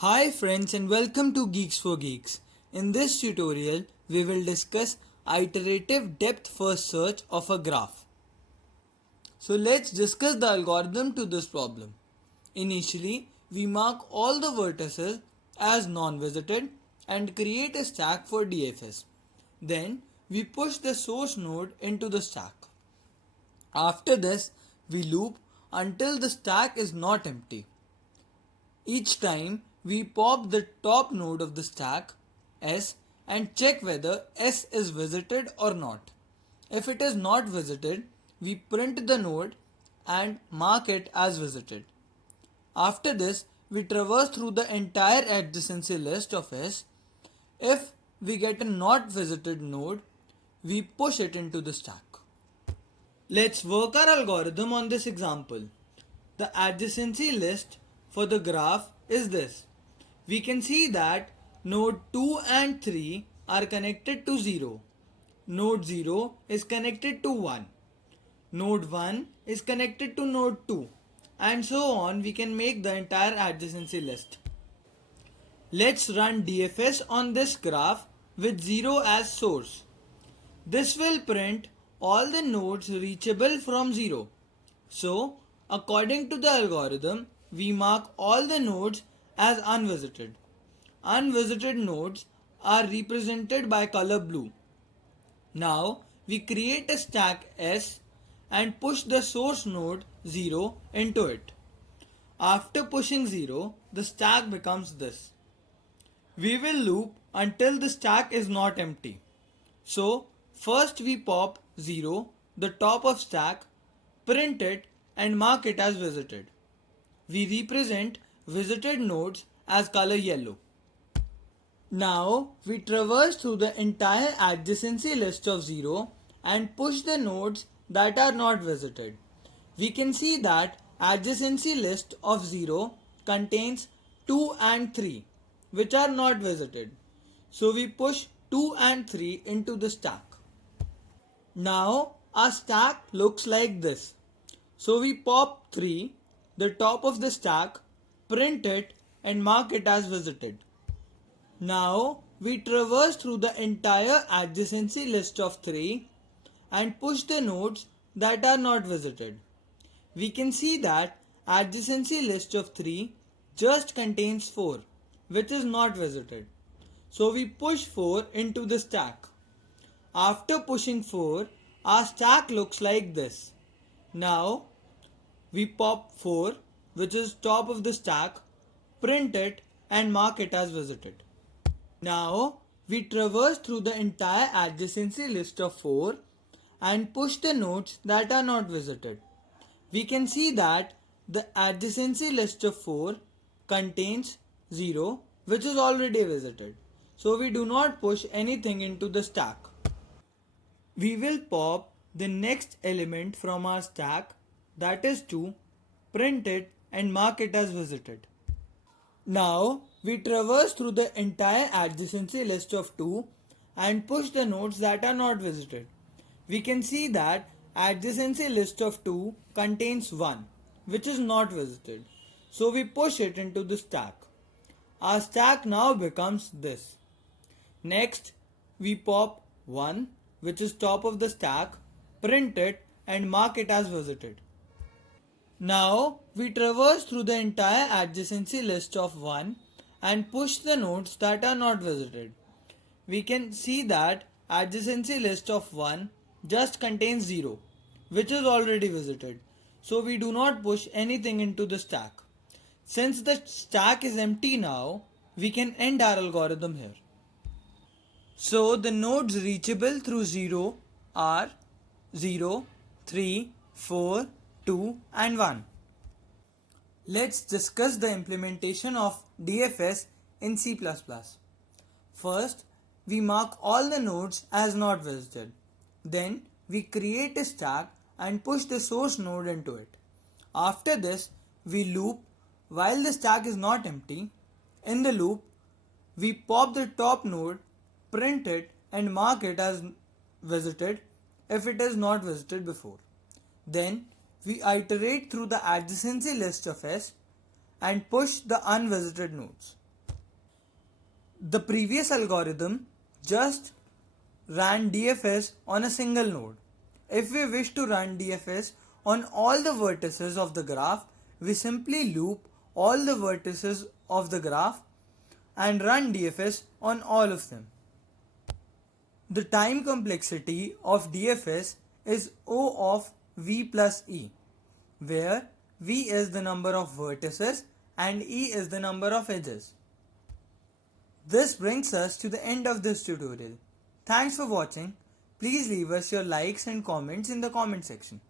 Hi friends and welcome to Geeks4Geeks. In this tutorial, we will discuss iterative depth first search of a graph. So let's discuss the algorithm to this problem. Initially, we mark all the vertices as non-visited and create a stack for DFS. Then, we push the source node into the stack. After this, we loop until the stack is not empty. Each time we pop the top node of the stack, S, and check whether S is visited or not. If it is not visited, we print the node and mark it as visited. After this, we traverse through the entire adjacency list of S. If we get a not visited node, we push it into the stack. Let's work our algorithm on this example. The adjacency list for the graph is this. We can see that node 2 and 3 are connected to 0. Node 0 is connected to 1. Node 1 is connected to node 2. And so on, we can make the entire adjacency list. Let's run DFS on this graph with 0 as source. This will print all the nodes reachable from 0. So, according to the algorithm, we mark all the nodes as unvisited. Unvisited nodes are represented by color blue. Now, we create a stack S and push the source node 0 into it. After pushing 0, the stack becomes this. We will loop until the stack is not empty. So, first we pop 0, the top of stack, print it and mark it as visited. We represent visited nodes as color yellow. Now we traverse through the entire adjacency list of 0 and push the nodes that are not visited. We can see that adjacency list of 0 contains 2 and 3 which are not visited. So we push 2 and 3 into the stack. Now our stack looks like this. So we pop 3, the top of the stack, print it and mark it as visited. Now we traverse through the entire adjacency list of 3 and push the nodes that are not visited. We can see that adjacency list of 3 just contains 4 which is not visited. So we push 4 into the stack. After pushing 4, our stack looks like this. Now we pop 4 which is top of the stack, print it and mark it as visited. Now we traverse through the entire adjacency list of 4 and push the nodes that are not visited. We can see that the adjacency list of 4 contains 0 which is already visited. So we do not push anything into the stack. We will pop the next element from our stack, that is 2, print it and mark it as visited. Now we traverse through the entire adjacency list of 2 and push the nodes that are not visited. We can see that adjacency list of 2 contains 1 which is not visited. So we push it into the stack. Our stack now becomes this. Next we pop 1 which is top of the stack, print it and mark it as visited. Now we traverse through the entire adjacency list of 1 and push the nodes that are not visited. We can see that adjacency list of 1 just contains 0 which is already visited. So we do not push anything into the stack. Since the stack is empty now, we can end our algorithm here. So the nodes reachable through 0 are 0, 3, 4, 2 and 1. Let's discuss the implementation of DFS in C++. First, we mark all the nodes as not visited. Then we create a stack and push the source node into it. After this, we loop while the stack is not empty. In the loop, we pop the top node, print it and mark it as visited if it is not visited before. Then we iterate through the adjacency list of S and push the unvisited nodes. The previous algorithm just ran DFS on a single node. If we wish to run DFS on all the vertices of the graph, we simply loop all the vertices of the graph and run DFS on all of them. The time complexity of DFS is O of V plus E, where V is the number of vertices and E is the number of edges. This brings us to the end of this tutorial. Thanks for watching. Please leave us your likes and comments in the comment section.